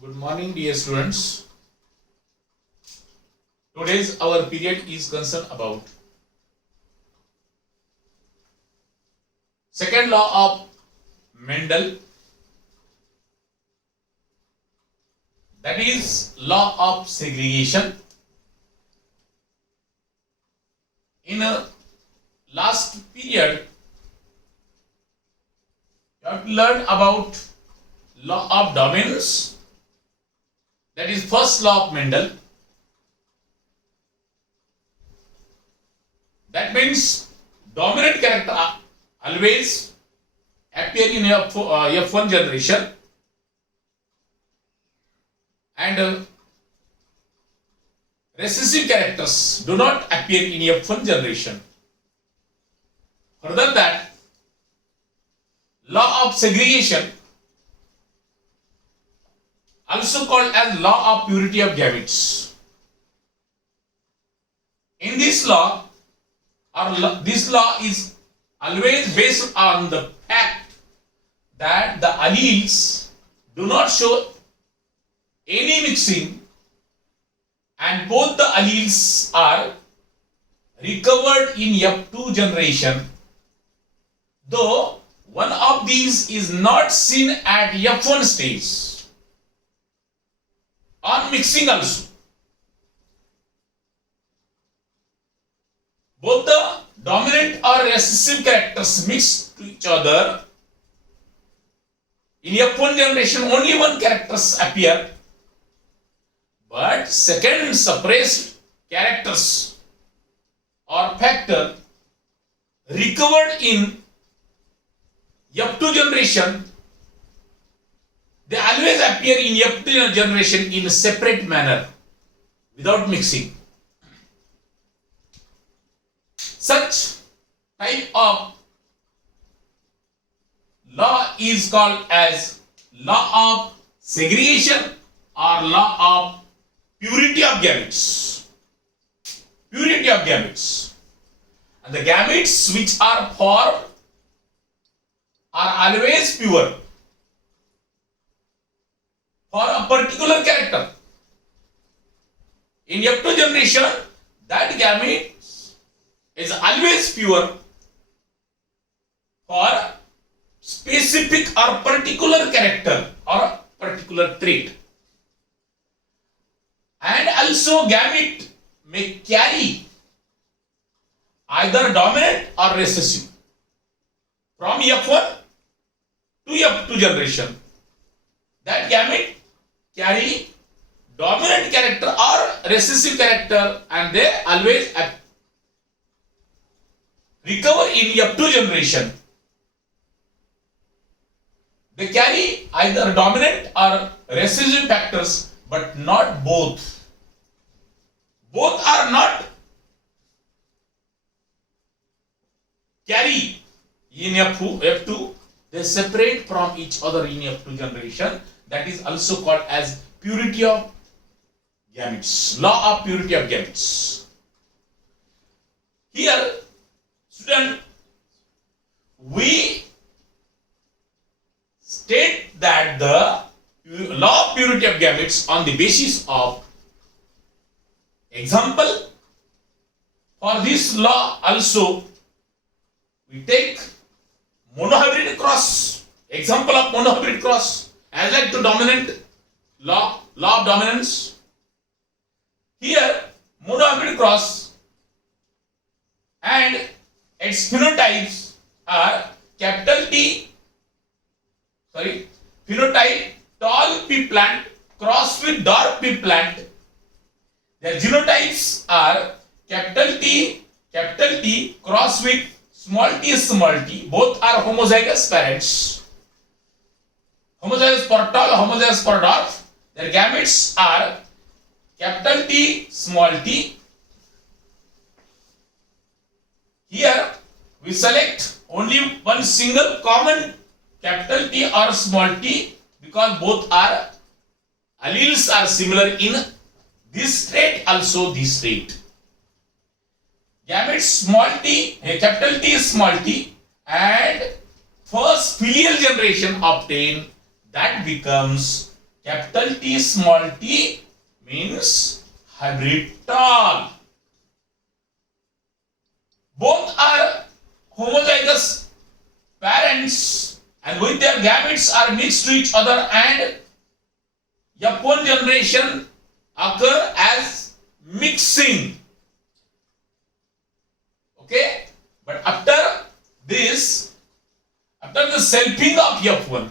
Good morning, dear students. Today's our period is concerned about second law of Mendel, that is law of segregation. In a last period, you have learned about law of dominance, that is first law of Mendel. That means dominant character always appear in F1 generation and recessive characters do not appear in F1 generation. Further that, law of segregation, also called as law of purity of gametes. In this law, this law is always based on the fact that the alleles do not show any mixing and both the alleles are recovered in F2 generation, though one of these is not seen at F1 stage. On mixing also, both the dominant or recessive characters mix to each other. In F1 generation, only one characters appear, but second suppressed characters or factor recovered in F2 generation, they always appear in F2 generation in a separate manner without mixing. Such type of law is called as law of segregation or law of purity of gametes. Purity of gametes. And the gametes which are formed are always pure for a particular character. In F2 generation, that gamete is always pure for specific or particular character or particular trait. And also gamete may carry either dominant or recessive from F1 to F2 generation. That gamete carry dominant character or recessive character and they always recover in F2 generation. They carry either dominant or recessive factors, but not both. Both are not carry in F2. They separate from each other in F2 generation. That is also called as purity of gametes. Law of purity of gametes. Here, student, we state that the law of purity of gametes on the basis of example. For this law also, we take monohybrid cross. Example of monohybrid cross as like to dominant law of dominance. Here, monohybrid cross and its phenotypes are phenotype tall pea plant crossed with dwarf pea plant. Their genotypes are capital T crossed with small t, both are homozygous parents. Homozygous for tall, homozygous for dwarf. Their gametes are capital T, small t. Here we select only one single common capital T or small t because both are alleles are similar in this trait also this trait. Gametes small t, capital T small t and first filial generation obtained, that becomes capital T small t means hybridal. Both are homozygous parents and with their gametes are mixed to each other and F1 generation occur as mixing. Okay, but after the selfing of F1,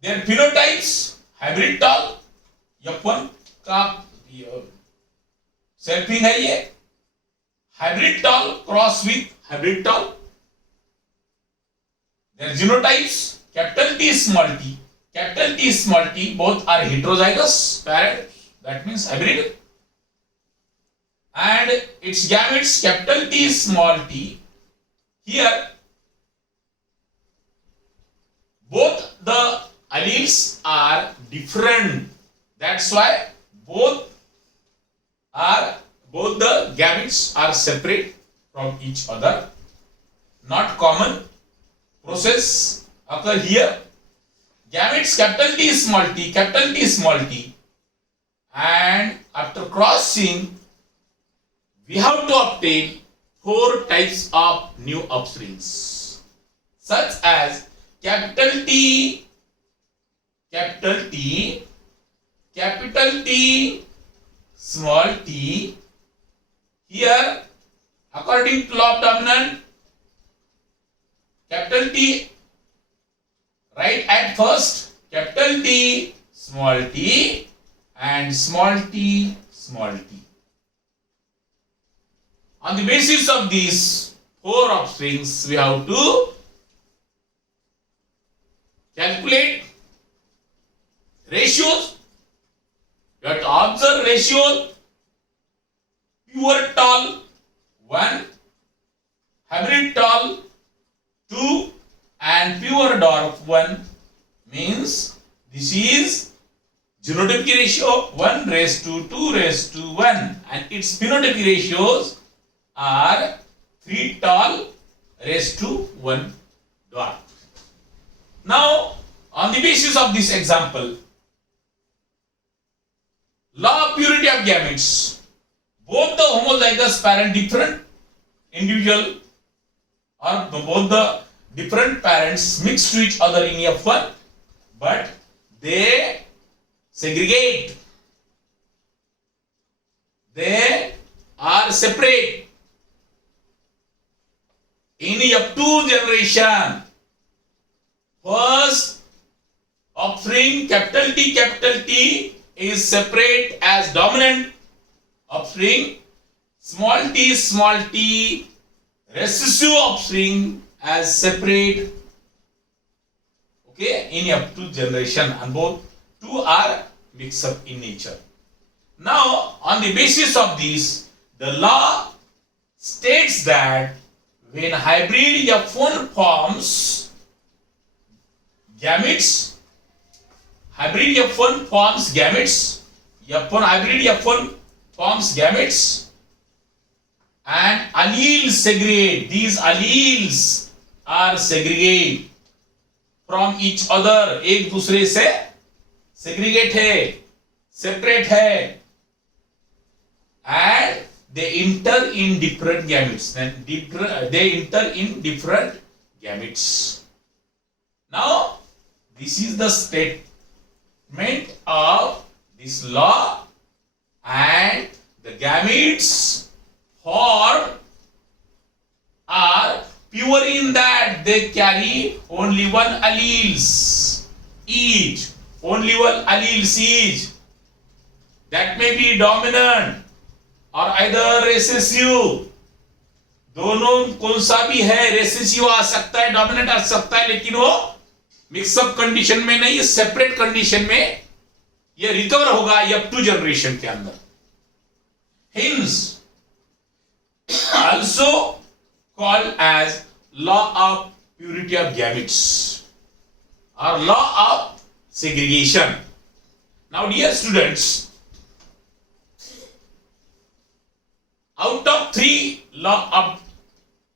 their phenotypes hybrid tall, F1 का selfing है ये, hybrid tall cross with hybrid tall. Their genotypes capital T small t both are heterozygous parents, that means hybrid, and its gametes capital T small t. Here both the alleles are different, that's why both the gametes are separate from each other. Not common process occur here. Gametes capital T small t, and after crossing we have to obtain 4 types of new offsprings, such as capital T small t. Here according to law of dominant, capital T right at first, capital T small t and small t small t. On the basis of these 4 offsprings, we have to calculate ratios. You have to observe ratios: pure tall 1, hybrid tall 2, and pure dwarf 1. Means this is genotypic ratio 1:2:1, and its phenotypic ratios are 3 tall raised to 1 dwarf. Now, on the basis of this example, law of purity of gametes, both the homozygous parent different individual or both the different parents mix to each other in F1, but they segregate. They are separate. In F2 generation, first offspring capital T is separate as dominant offspring, small t recessive offspring as separate. Okay, in F2 generation, and both two are mixed up in nature. Now, on the basis of this, the law states that when hybrid F1 forms gametes, hybrid F1 forms gametes, hybrid F1 forms gametes, and alleles segregate. These alleles are segregate from each other. एक दूसरे से segregate है, separate है, and they enter in different gametes. They enter in different gametes. Now, this is the statement of this law, and the gametes formed are pure in that they carry only one alleles each. Only one alleles each. That may be dominant और either recessive. दोनों कौन सा भी है, recessive आ सकता है, dominant आ सकता है, लेकिन वो मिक्सअप कंडीशन में नहीं, सेपरेट कंडीशन में ये रिकवर होगा F2 जनरेशन के अंदर. Hence, also called as law of purity of gametes or law of segregation. Now, dear students, out of 3 law of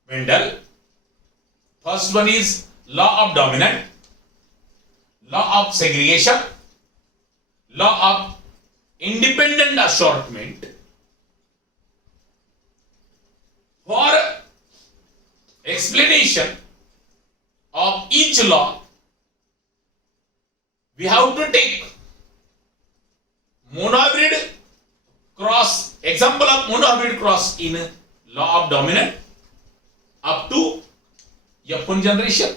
Mendel, first one is law of dominant, law of segregation, law of independent assortment. For explanation of each law, we have to take monohybrid cross, example of monohybrid cross in law of dominant up to F1 generation.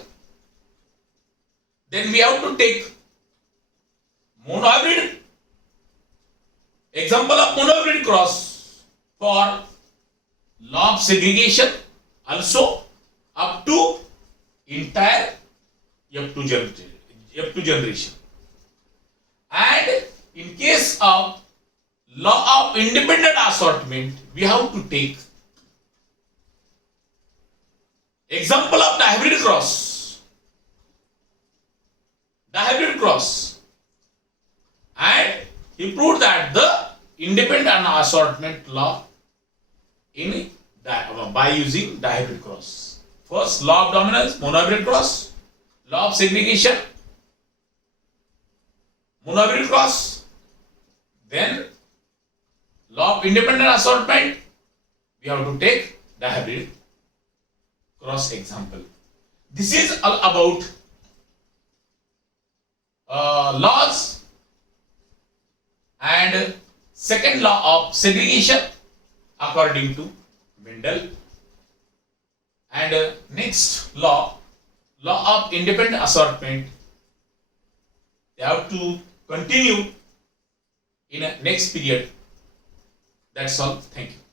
Then we have to take monohybrid, example of monohybrid cross for law of segregation also up to entire F2 generation. And in case of law of independent assortment, we have to take example of dihybrid cross. Dihybrid cross. And he proved that the independent assortment law in by using dihybrid cross. First, law of dominance, monohybrid cross. Law of segregation, monohybrid cross. Then, law of independent assortment, we have to take dihybrid cross example. This is all about laws and second law of segregation according to Mendel. And next law of independent assortment, they have to continue in a next period. That's all. Thank you.